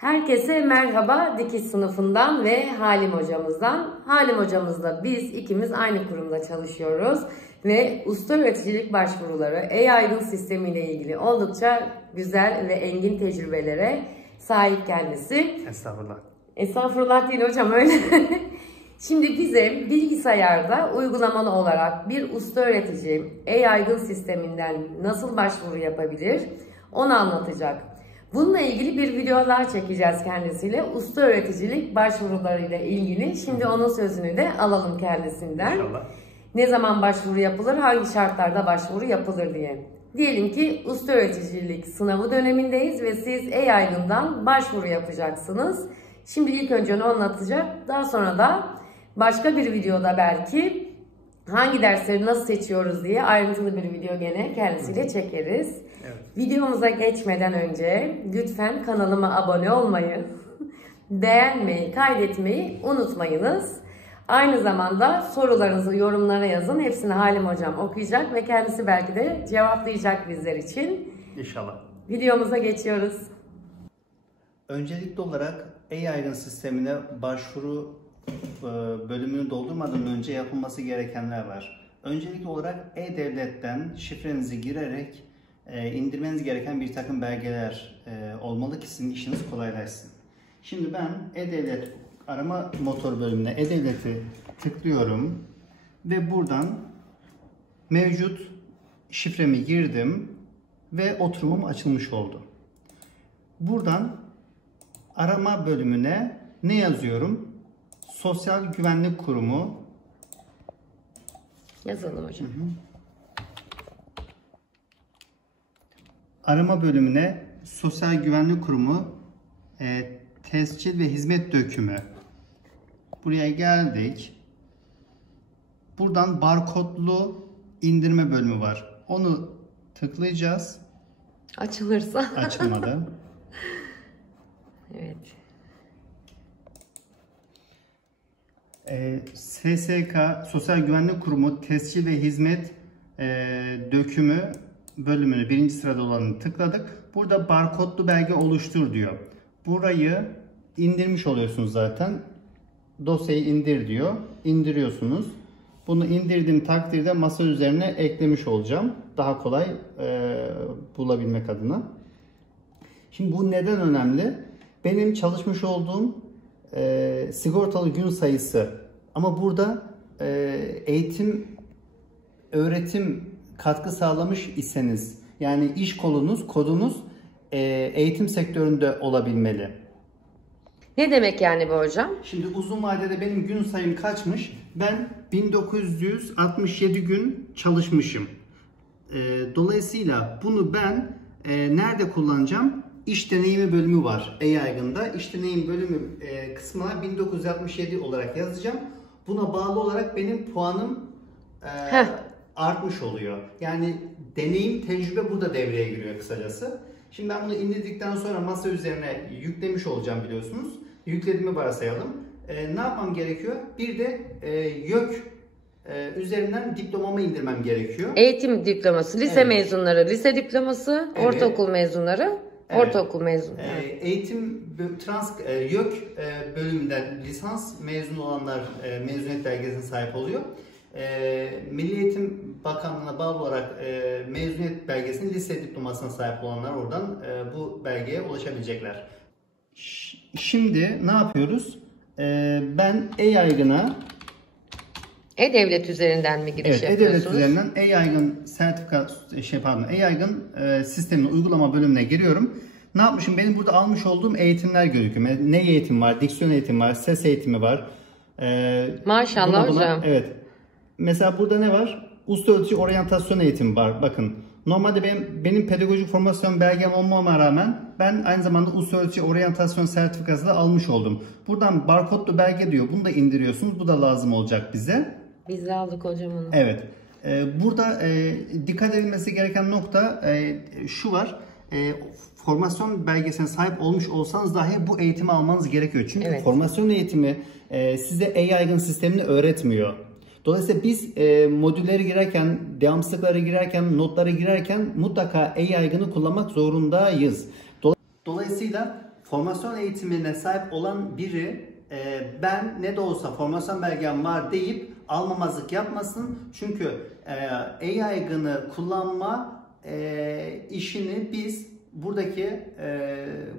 Herkese merhaba Dikiş sınıfından ve Halim hocamızdan. Halim hocamızla biz ikimiz aynı kurumda çalışıyoruz ve usta üreticilik başvuruları e-aydın sistemiyle ilgili oldukça güzel ve engin tecrübelere sahip kendisi. Estağfurullah. Estağfurullah değil hocam, öyle. Şimdi bize bilgisayarda uygulamalı olarak bir usta öğretici e-aydın sisteminden nasıl başvuru yapabilir onu anlatacak. Bununla ilgili bir videolar çekeceğiz kendisiyle. Usta öğreticilik başvurularıyla ilgili. Şimdi onun sözünü de alalım kendisinden. İnşallah. Ne zaman başvuru yapılır, hangi şartlarda başvuru yapılır diye. Diyelim ki usta öğreticilik sınavı dönemindeyiz ve siz e-aydından başvuru yapacaksınız. Şimdi ilk önce onu anlatacak. Daha sonra da başka bir videoda belki hangi dersleri nasıl seçiyoruz diye ayrıntılı bir video gene kendisiyle çekeriz. Evet. Videomuza geçmeden önce lütfen kanalıma abone olmayı, beğenmeyi, kaydetmeyi unutmayınız. Aynı zamanda sorularınızı yorumlara yazın. Hepsini Halim hocam okuyacak ve kendisi belki de cevaplayacak bizler için. İnşallah. Videomuza geçiyoruz. Öncelikli olarak e-aydın sistemine başvuru bölümünü doldurmadan önce yapılması gerekenler var. Öncelikli olarak e-devletten şifrenizi girerek indirmeniz gereken bir takım belgeler olmalı ki sizin işiniz kolaylaşsın. Şimdi ben e-devlet arama motor bölümüne e-devleti tıklıyorum ve buradan mevcut şifremi girdim ve oturumum açılmış oldu. Buradan arama bölümüne ne yazıyorum? Sosyal Güvenlik Kurumu. Yazalım hocam. Arama bölümüne Sosyal Güvenlik Kurumu tescil ve hizmet dökümü. Buraya geldik. Buradan barkodlu indirme bölümü var. Onu tıklayacağız. Açılırsa. Açılmadı. Evet. SSK Sosyal Güvenlik Kurumu tescil ve hizmet dökümü bölümünü birinci sırada olanı tıkladık. Burada barkodlu belge oluştur diyor. Burayı indirmiş oluyorsunuz zaten. Dosyayı indir diyor. İndiriyorsunuz. Bunu indirdiğim takdirde masa üzerine eklemiş olacağım. Daha kolay bulabilmek adına. Şimdi bu neden önemli? Benim çalışmış olduğum sigortalı gün sayısı ama burada eğitim, öğretim katkı sağlamış iseniz yani iş kolunuz, kodunuz eğitim sektöründe olabilmeli. Ne demek yani bu hocam? Şimdi uzun vadede benim gün sayım kaçmış? Ben 1967 gün çalışmışım. Dolayısıyla bunu ben nerede kullanacağım? İş deneyimi bölümü var e-yaygında. İş deneyim bölümü kısmına 1967 olarak yazacağım. Buna bağlı olarak benim puanım artmış oluyor. Yani deneyim, tecrübe burada devreye giriyor kısacası. Şimdi ben bunu indirdikten sonra masa üzerine yüklemiş olacağım biliyorsunuz. Yüklediğimi varsayalım. Ne yapmam gerekiyor? Bir de YÖK üzerinden diplomamı indirmem gerekiyor. Eğitim diploması, lise mezunları, lise diploması, ortaokul mezunları, ortaokul mezunu. Eğitim YÖK bölümünden lisans mezunu olanlar mezuniyet belgesine sahip oluyor. Milli Eğitim Bakanlığı'na bağlı olarak mezuniyet belgesinin lise diplomasına sahip olanlar oradan bu belgeye ulaşabilecekler. Şimdi ne yapıyoruz? Ben e-yaygına E-Devlet üzerinden mi giriş yapıyorsunuz? E-Devlet üzerinden e-yaygın e-yaygın sistemin uygulama bölümüne giriyorum. Ne yapmışım? Benim burada almış olduğum eğitimler gözüküyor. Ne eğitim var? Diksiyon eğitimi var, ses eğitimi var. Maşallah hocam. Evet. Mesela burada ne var? Usta ölçü oryantasyon eğitimi var. Bakın. Normalde benim pedagojik formasyon belgem olmama rağmen ben aynı zamanda usta ölçü oryantasyon sertifikası da almış oldum. Buradan barkodlu belge diyor. Bunu da indiriyorsunuz. Bu da lazım olacak bize. Biz de aldık hocam onu. Evet. Burada dikkat edilmesi gereken nokta şu var. Formasyon belgesine sahip olmuş olsanız dahi bu eğitimi almanız gerekiyor. Çünkü formasyon eğitimi size e-yaygın sistemini öğretmiyor. Dolayısıyla biz modülleri girerken, devamsızlıkları girerken, notları girerken mutlaka e-yaygını kullanmak zorundayız. Dolayısıyla formasyon eğitimine sahip olan biri ben ne de olsa formasyon belgem var deyip almamazlık yapmasın. Çünkü e-yaygını kullanma işini biz buradaki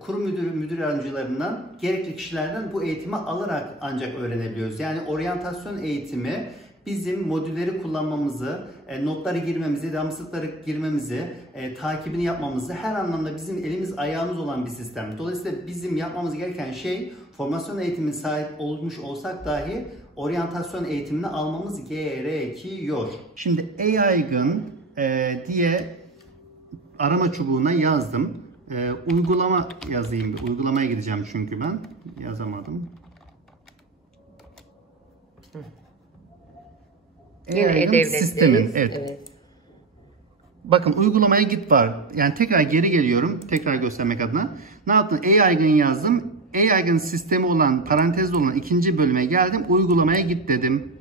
kurum müdür yardımcılarından, gerekli kişilerden bu eğitimi alarak ancak öğrenebiliyoruz. Yani oryantasyon eğitimi bizim modülleri kullanmamızı, notları girmemizi, devamsızlıkları girmemizi, takibini yapmamızı her anlamda bizim elimiz ayağımız olan bir sistem. Dolayısıyla bizim yapmamız gereken şey formasyon eğitimine sahip olmuş olsak dahi oryantasyon eğitimini almamız gerekiyor. Şimdi e-yaygın diye arama çubuğuna yazdım. Uygulama yazayım. Uygulamaya gideceğim çünkü ben. Yazamadım. Yine sistemin. Evet. Bakın uygulamaya git var. Yani tekrar geri geliyorum. Tekrar göstermek adına. Ne yaptım? E-yaygın yazdım. E-yaygın sistemi olan, parantezde olan ikinci bölüme geldim. Uygulamaya git dedim.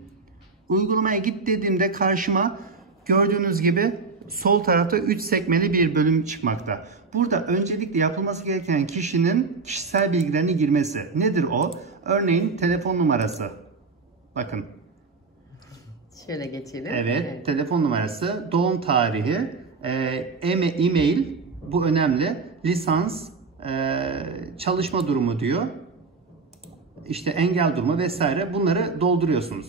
Uygulamaya git dediğimde karşıma gördüğünüz gibi sol tarafta 3 sekmeli bir bölüm çıkmakta. Burada öncelikle yapılması gereken kişinin kişisel bilgilerini girmesi. Nedir o? Örneğin telefon numarası. Bakın. Şöyle geçelim. Evet. Telefon numarası, doğum tarihi, e-mail, bu önemli. Lisans, çalışma durumu diyor. İşte engel durumu vesaire, bunları dolduruyorsunuz.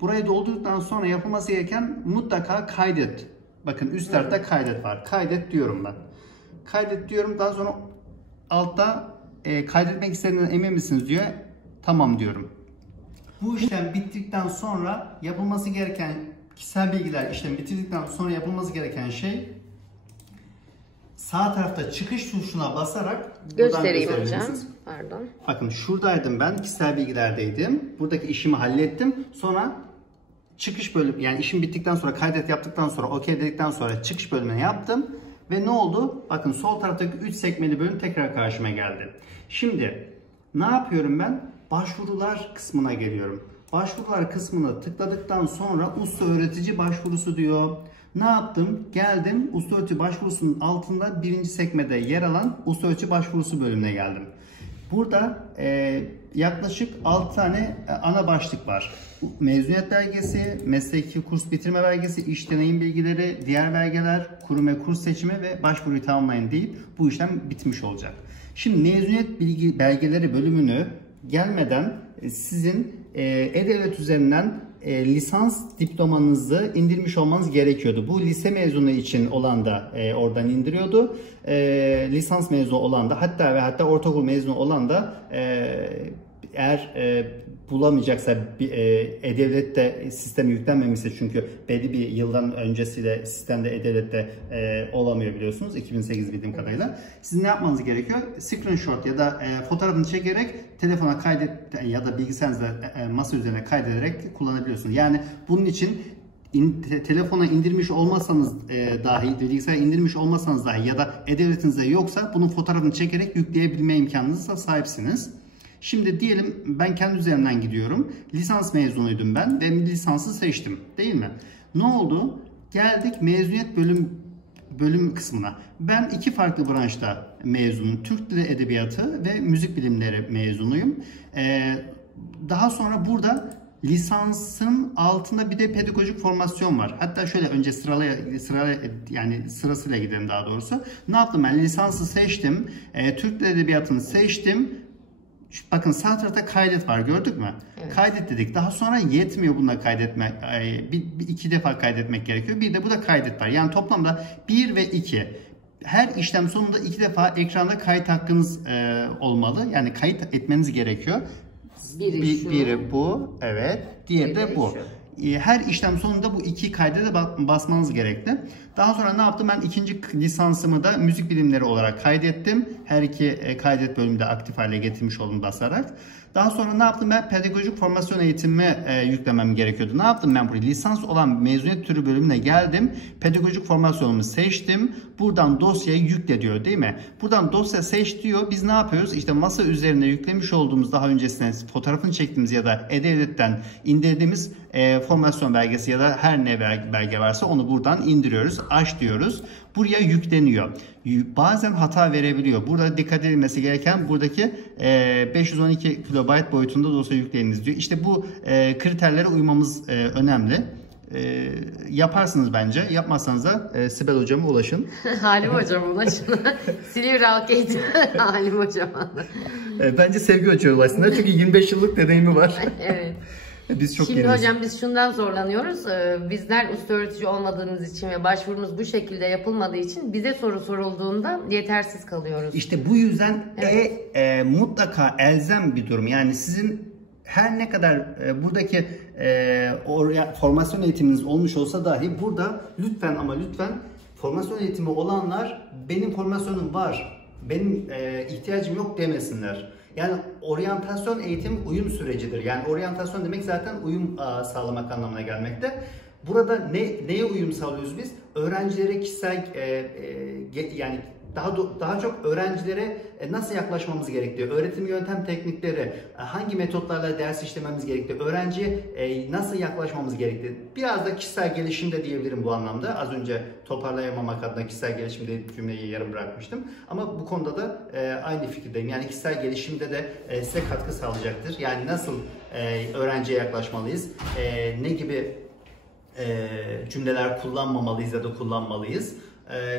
Burayı doldurduktan sonra yapılması gereken mutlaka kaydet. Bakın üst tarafta kaydet var. Kaydet diyorum ben. Kaydet diyorum. Daha sonra altta kaydetmek istediğinden emin misiniz diyor. Tamam diyorum. Bu işlem bittikten sonra yapılması gereken kişisel bilgiler işlemi bitirdikten sonra yapılması gereken şey sağ tarafta çıkış tuşuna basarak göstereyim hocam. Pardon. Bakın şuradaydım ben. Kişisel bilgilerdeydim. Buradaki işimi hallettim. Sonra çıkış bölümü, yani işim bittikten sonra kaydet yaptıktan sonra okey dedikten sonra çıkış bölümünü yaptım. Ve ne oldu? Bakın sol taraftaki 3 sekmeli bölüm tekrar karşıma geldi. Şimdi ne yapıyorum ben? Başvurular kısmına geliyorum. Başvurular kısmına tıkladıktan sonra usta öğretici başvurusu diyor. Ne yaptım? Geldim usta öğretici başvurusunun altında birinci sekmede yer alan usta öğretici başvurusu bölümüne geldim. Burada yaklaşık 6 tane ana başlık var. Mezuniyet belgesi, mesleki kurs bitirme belgesi, iş deneyim bilgileri, diğer belgeler, kurum ve kurs seçimi ve başvuruyu tamamlayın deyip bu işlem bitmiş olacak. Şimdi mezuniyet bilgi belgeleri bölümünü gelmeden sizin e-devlet üzerinden lisans diplomanızı indirmiş olmanız gerekiyordu. Bu lise mezunu için olan da oradan indiriyordu. Lisans mezunu olan da hatta ortaokul mezunu olan da eğer bulamayacaksa e-devlette sistem yüklenmemişse, çünkü belli bir yıldan öncesiyle sistemde e-devlette olamıyor biliyorsunuz 2008 bildiğim kadarıyla. Siz ne yapmanız gerekiyor? Screenshot ya da fotoğrafını çekerek telefona kaydet ya da bilgisayarınızda masa üzerine kaydederek kullanabiliyorsunuz. Yani bunun için telefona indirmiş olmasanız dahi, bilgisayara indirmiş olmasanız dahi ya da e-devletinizde yoksa bunun fotoğrafını çekerek yükleyebilme imkanınıza sahipsiniz. Şimdi diyelim ben kendi üzerimden gidiyorum. Lisans mezunuydum ben ve lisansı seçtim, değil mi? Ne oldu? Geldik mezuniyet bölüm kısmına. Ben 2 farklı branşta mezunum. Türk Dili Edebiyatı ve Müzik Bilimleri mezunuyum. Daha sonra burada lisansın altında bir de pedagojik formasyon var. Hatta şöyle önce sırasıyla gidelim daha doğrusu. Ne yaptım ben? Lisansı seçtim. Türk Dili Edebiyatı'nı seçtim. Bakın sağ tarafta kaydet var, gördük mü? Evet. Kaydet dedik. Daha sonra yetmiyor bununla kaydetmek. 2 defa kaydetmek gerekiyor. Bir de bu da kaydet var. Yani toplamda 1 ve 2. Her işlem sonunda 2 defa ekranda kayıt hakkınız olmalı. Yani kayıt etmeniz gerekiyor. Biri bu. Evet. Diğeri de bu. Her işlem sonunda bu 2 kayda da basmanız gerekli. Daha sonra ne yaptım? Ben ikinci lisansımı da müzik bilimleri olarak kaydettim. Her 2 kaydet bölümünde aktif hale getirmiş oldum basarak. Daha sonra ne yaptım? Ben pedagojik formasyon eğitimi yüklemem gerekiyordu. Ne yaptım ben buraya? Lisans olan mezuniyet türü bölümüne geldim. Pedagojik formasyonumu seçtim. Buradan dosyayı yükle diyor, değil mi? Buradan dosya seç diyor. Biz ne yapıyoruz? İşte masa üzerine yüklemiş olduğumuz, daha öncesinde fotoğrafını çektiğimiz ya da e-devletten indirdiğimiz formasyon belgesi ya da her ne belge varsa onu buradan indiriyoruz. aç diyoruz. Buraya yükleniyor. Bazen hata verebiliyor. Burada dikkat edilmesi gereken buradaki 512 kilobayt boyutunda dosya yükleyiniz diyor. İşte bu kriterlere uymamız önemli. Yaparsınız bence. Yapmazsanız da Sibel hocama ulaşın. Halim hocama ulaşın. Silivri Halk Eğitimi Halim hocama. Bence Sevgi hocama ulaşsınlar. Çünkü 25 yıllık deneyimi var. Evet. Biz çok Şimdi yeniyiz. hocam biz şundan zorlanıyoruz. Bizler usta öğretici olmadığımız için ve başvurumuz bu şekilde yapılmadığı için bize soru sorulduğunda yetersiz kalıyoruz. İşte bu yüzden mutlaka elzem bir durum. Yani sizin her ne kadar buradaki formasyon eğitiminiz olmuş olsa dahi burada lütfen ama lütfen formasyon eğitimi olanlar benim formasyonum var, benim ihtiyacım yok demesinler. Yani oryantasyon eğitim uyum sürecidir. Yani oryantasyon demek zaten uyum sağlamak anlamına gelmekte. Burada neye uyum sağlıyoruz biz? Öğrencilere kişisel yani daha çok öğrencilere nasıl yaklaşmamız gerektiği, öğretim yöntem teknikleri, hangi metotlarla ders işlememiz gerektiği, öğrenciye nasıl yaklaşmamız gerektiği, biraz da kişisel gelişim de diyebilirim bu anlamda. Az önce toparlayamamak adına kişisel gelişim diye cümleyi yarım bırakmıştım. Ama bu konuda da aynı fikirdeyim. Yani kişisel gelişimde de size katkı sağlayacaktır. Yani nasıl öğrenciye yaklaşmalıyız, ne gibi cümleler kullanmamalıyız ya da kullanmalıyız.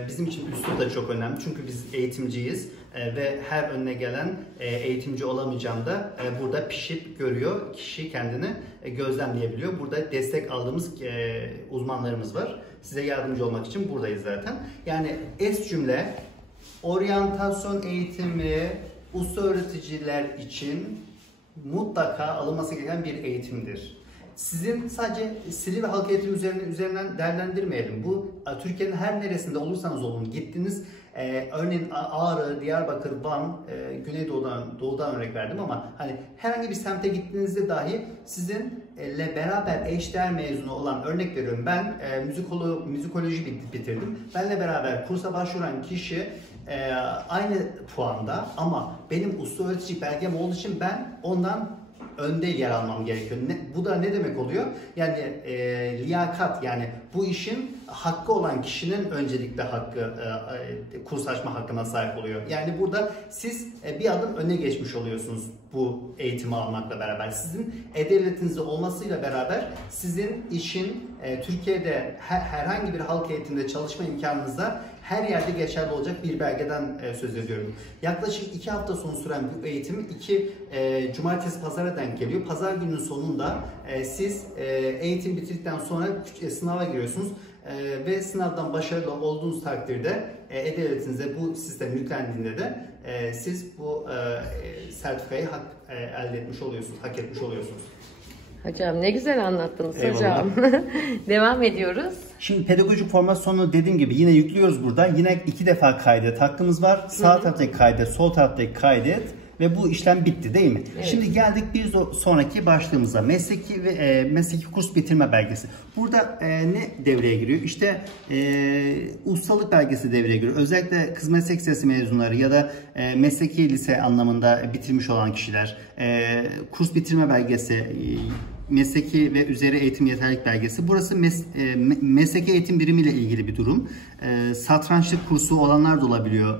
Bizim için üslup da çok önemli çünkü biz eğitimciyiz ve her önüne gelen eğitimci olamayacağım da burada pişip görüyor, kişi kendini gözlemleyebiliyor. Burada destek aldığımız uzmanlarımız var. Size yardımcı olmak için buradayız zaten. Yani es cümle, oryantasyon eğitimi usta öğreticiler için mutlaka alınması gereken bir eğitimdir. Sizin sadece Silivri Halk Eğitimi üzerinden değerlendirmeyelim. Bu Türkiye'nin her neresinde olursanız olun gittiniz. Örneğin Ağrı, Diyarbakır, Van, Güneydoğu'dan örnek verdim ama hani herhangi bir semte gittiğinizde dahi sizinle beraber eşdeğer mezunu olan, örnek veriyorum ben müzikoloji bitirdim. Benle beraber kursa başvuran kişi aynı puanda ama benim usta öğretici belgem olduğu için ben ondan önde yer almam gerekiyor. Bu da ne demek oluyor? Yani liyakat, yani bu işin hakkı olan kişinin öncelikle kurs açma hakkına sahip oluyor. Yani burada siz bir adım öne geçmiş oluyorsunuz bu eğitimi almakla beraber. Sizin e-devletinizde olmasıyla beraber sizin işin Türkiye'de herhangi bir halk eğitiminde çalışma imkanınızda her yerde geçerli olacak bir belgeden söz ediyorum. Yaklaşık 2 hafta sonu süren bu eğitim cumartesi pazara denk geliyor. Pazar günün sonunda siz eğitim bitirdikten sonra sınava giriyorsunuz. Ve sınavdan başarılı olduğunuz takdirde e-devletinize bu sistem yüklendiğinde de siz bu sertifikayı elde etmiş oluyorsunuz, hak etmiş oluyorsunuz. Hocam ne güzel anlattınız. Eyvallah. Hocam. Devam ediyoruz. Şimdi pedagojik formasyonu dediğim gibi yine yüklüyoruz burada. Yine 2 defa kaydet hakkımız var. Sağ taraftaki kaydet, sol taraftaki kaydet. Ve bu işlem bitti değil mi? Evet. Şimdi geldik bir sonraki başlığımıza. Mesleki kurs bitirme belgesi. Burada ne devreye giriyor? İşte ustalık belgesi devreye giriyor. Özellikle kız meslek lisesi mezunları ya da mesleki lise anlamında bitirmiş olan kişiler. Kurs bitirme belgesi, mesleki ve üzeri eğitim yeterlilik belgesi. Burası mesleki eğitim birimiyle ilgili bir durum. Satrançlık kursu olanlar da olabiliyor.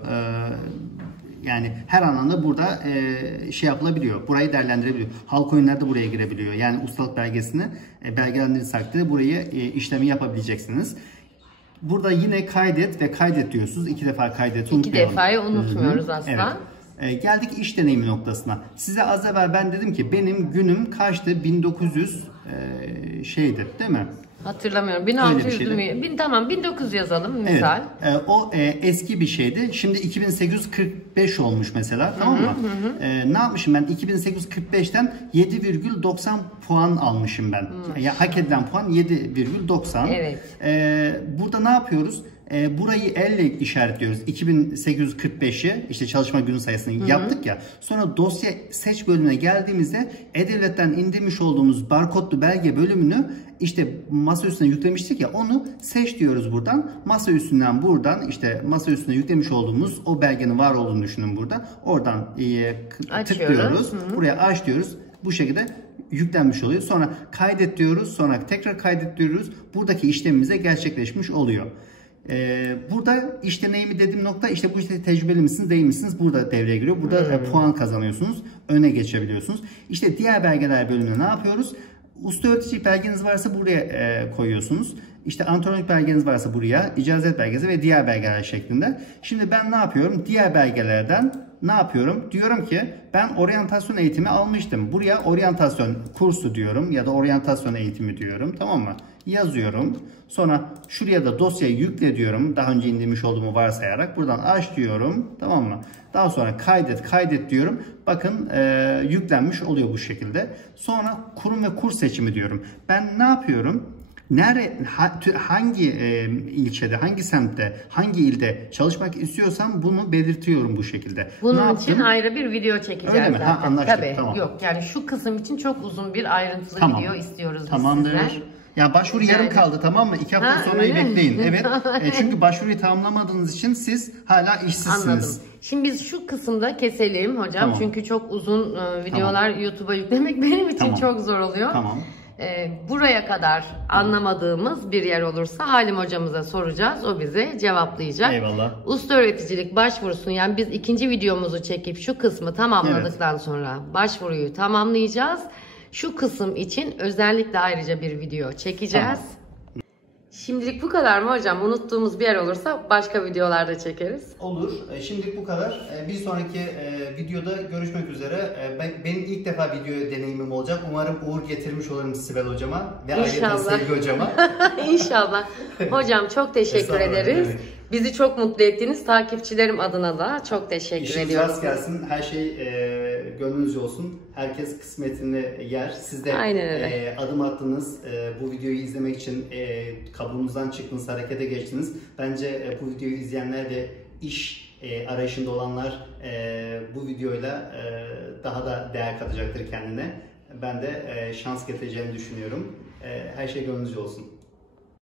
Yani her anlamda burada yapılabiliyor. Burayı değerlendirebiliyor. Halk oyunları da buraya girebiliyor. Yani ustalık belgesini belgelendirildiği takdirde burayı işlemi yapabileceksiniz. Burada yine kaydet ve kaydet diyorsunuz. 2 defa kaydet unutmayalım. 2 defayı unutmuyoruz asla. Evet. Geldik iş deneyimi noktasına. Size az evvel ben dedim ki benim günüm kaçtı? 1900 değil mi? Hatırlamıyorum. 1600'lü mü? Tamam 1900 yazalım misal. Evet. O eski bir şeydi. Şimdi 2845 olmuş mesela. Tamam mı? Ne yapmışım ben? 2845'ten 7,90 puan almışım ben. Yani hak edilen puan 7,90. Evet. Burada ne yapıyoruz? Burayı elle işaretliyoruz. 2845'i işte çalışma günü sayısını yaptık ya. Sonra dosya seç bölümüne geldiğimizde E-Devlet'ten indirmiş olduğumuz barkodlu belge bölümünü işte masa üstüne yüklemiştik ya, onu seç diyoruz buradan. Masa üstüne yüklemiş olduğumuz o belgenin var olduğunu düşünün burada. Oradan tıklıyoruz. Buraya aç diyoruz. Bu şekilde yüklenmiş oluyor. Sonra kaydet diyoruz. Sonra tekrar kaydet diyoruz. Buradaki işlemimize gerçekleşmiş oluyor. Burada iş deneyimi dediğim nokta işte bu işte tecrübeli misiniz değil misiniz burada devreye giriyor. Burada puan kazanıyorsunuz. Öne geçebiliyorsunuz. İşte diğer belgeler bölümünde ne yapıyoruz? Usta öğreticilik belgeniz varsa buraya koyuyorsunuz. İşte antrenörlük belgeniz varsa buraya, icazet belgesi ve diğer belgeler şeklinde. Şimdi ben ne yapıyorum? Diğer belgelerden ne yapıyorum? Diyorum ki ben oryantasyon eğitimi almıştım. Buraya oryantasyon kursu diyorum ya da oryantasyon eğitimi diyorum. Tamam mı? Yazıyorum. Sonra şuraya da dosyayı yükle diyorum. Daha önce indirmiş olduğumu varsayarak. Buradan aç diyorum. Tamam mı? Daha sonra kaydet diyorum. Bakın yüklenmiş oluyor bu şekilde. Sonra kurum ve kurs seçimi diyorum. Ben ne yapıyorum? Hangi ilçede, hangi semtte, hangi ilde çalışmak istiyorsam bunu belirtiyorum bu şekilde. Bunun için ayrı bir video çekeceğiz. Öyle mi? zaten. Anlaştık. Tabii. Tamam. Yok yani şu kısım için çok uzun bir ayrıntılı video istiyoruz biz Tamamdır. sizden. Ya başvuru yarım kaldı, tamam mı? 2 hafta sonrayı bekleyin. Evet. Çünkü başvuruyu tamamlamadığınız için siz hala işsizsiniz. Anladım. Şimdi biz şu kısımda keselim hocam. Tamam. Çünkü çok uzun videolar YouTube'a yüklemek benim için çok zor oluyor. Tamam. Buraya kadar anlamadığımız bir yer olursa Halim hocamıza soracağız. O bize cevaplayacak. Eyvallah. Usta öğreticilik başvurusunu yani biz ikinci videomuzu çekip şu kısmı tamamladıktan sonra başvuruyu tamamlayacağız. Şu kısım için özellikle ayrıca bir video çekeceğiz. Tamam. Şimdilik bu kadar mı hocam? Unuttuğumuz bir yer olursa başka videolarda çekeriz. Olur. Şimdilik bu kadar. Bir sonraki videoda görüşmek üzere. Benim ilk defa video deneyimim olacak. Umarım uğur getirmiş olurum Sibel hocama ve ayrıca Sevgi hocama. İnşallah. Hocam çok teşekkür ederiz. Bizi çok mutlu ettiniz. Takipçilerim adına da çok teşekkür ediyorum. İşiniz rast gelsin. Her şey gönlünüzce olsun. Herkes kısmetini yer. Siz de adım attınız. Bu videoyu izlemek için kabuğunuzdan çıktınız, harekete geçtiniz. Bence bu videoyu izleyenler de iş arayışında olanlar bu videoyla daha da değer katacaktır kendine. Ben de şans getireceğini düşünüyorum. Her şey gönlünüzce olsun.